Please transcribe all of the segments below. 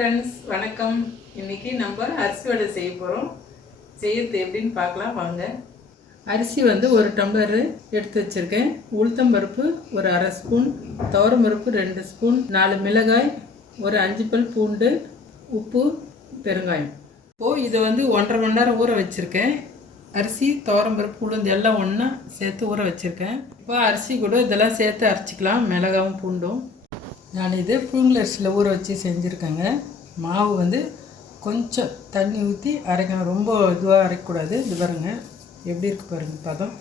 Friends வணக்கம். இன்றைக்கி நம்ம அரிசி வடை செய்ய போகிறோம். செய்யறது எப்படின்னு பார்க்கலாம் வாங்க. அரிசி ஒரு டம்ளர் எடுத்து வச்சுருக்கேன். உளுத்தம்பருப்பு ஒரு அரை ஸ்பூன், துவரம்பருப்பு 2 ஸ்பூன், 4 மிளகாய், ஒரு 5 பல் பூண்டு, உப்பு, பெருங்காயம். இப்போது இதை 1.5 மணி நேரம் ஊற வச்சுருக்கேன். அரிசி, துவரம்பருப்பு, உளுந்து எல்லாம் ஒன்றா சேர்த்து ஊற வச்சுருக்கேன். இப்போ அரிசி கூட இதெல்லாம் சேர்த்து அரைச்சிக்கலாம், மிளகாவும் பூண்டும். நான் இது புழுங்கல் அரிசியில் ஊற வச்சு செஞ்சுருக்கேங்க. மாவு கொஞ்சம் தண்ணி ஊற்றி அரைக்கணும், ரொம்ப இதுவாக அரைக்கக்கூடாது. இது பாருங்க எப்படி இருக்குது பாருங்கள், பதம்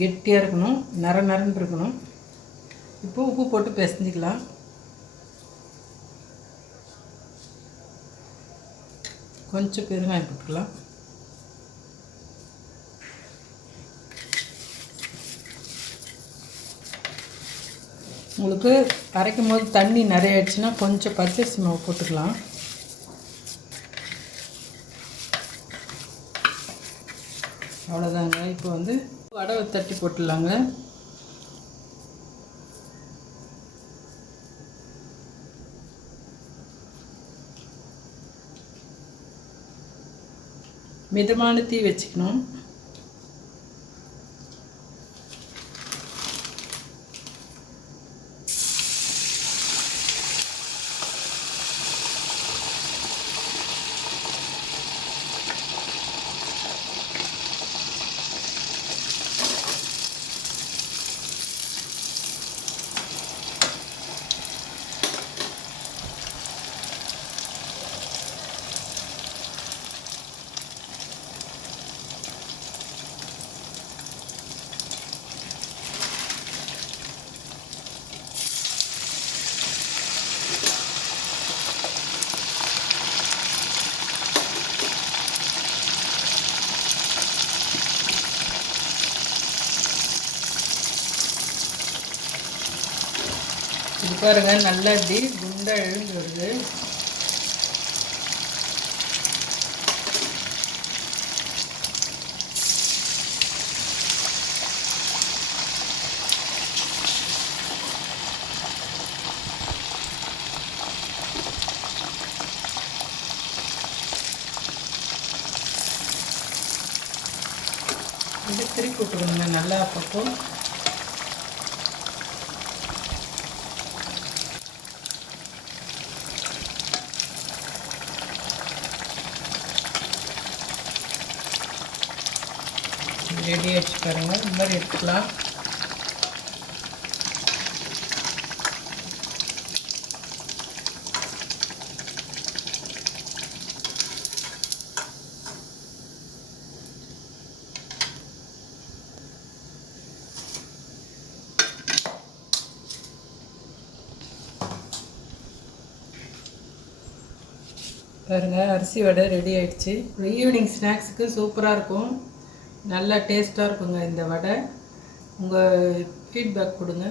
கெட்டியாக இருக்கணும், நரன்னு இருக்கணும். இப்போ உப்பு போட்டு பிசைஞ்சிக்கலாம். கொஞ்சம் பெருங்காயம் போட்டுக்கலாம். உங்களுக்கு அரைக்கும் போது தண்ணி நிறைய ஆயிடுச்சுன்னா கொஞ்சம் பச்சரிசி மாவு போட்டுக்கலாம். அவ்வளோதாங்க. இப்போ வடை தட்டி போட்டுடலாங்க. மிதமான தீ வச்சுக்கணும். இது பாருங்க, நல்லா இப்படி குண்டா எழுந்து வருது. இது திருப்பி விட்டுருங்க நல்லா. பக்கம் ரெடி ஆகிடுச்சு பாருங்கள். இந்த மாதிரி எடுத்துக்கலாம். பாருங்கள், அரிசி வடை ரெடி ஆகிடுச்சு. ஈவினிங் ஸ்நாக்ஸுக்கு சூப்பராக இருக்கும், நல்லா டேஸ்ட்டாக இருக்குங்க இந்த வடை. உங்கள் ஃபீட்பேக் கொடுங்க.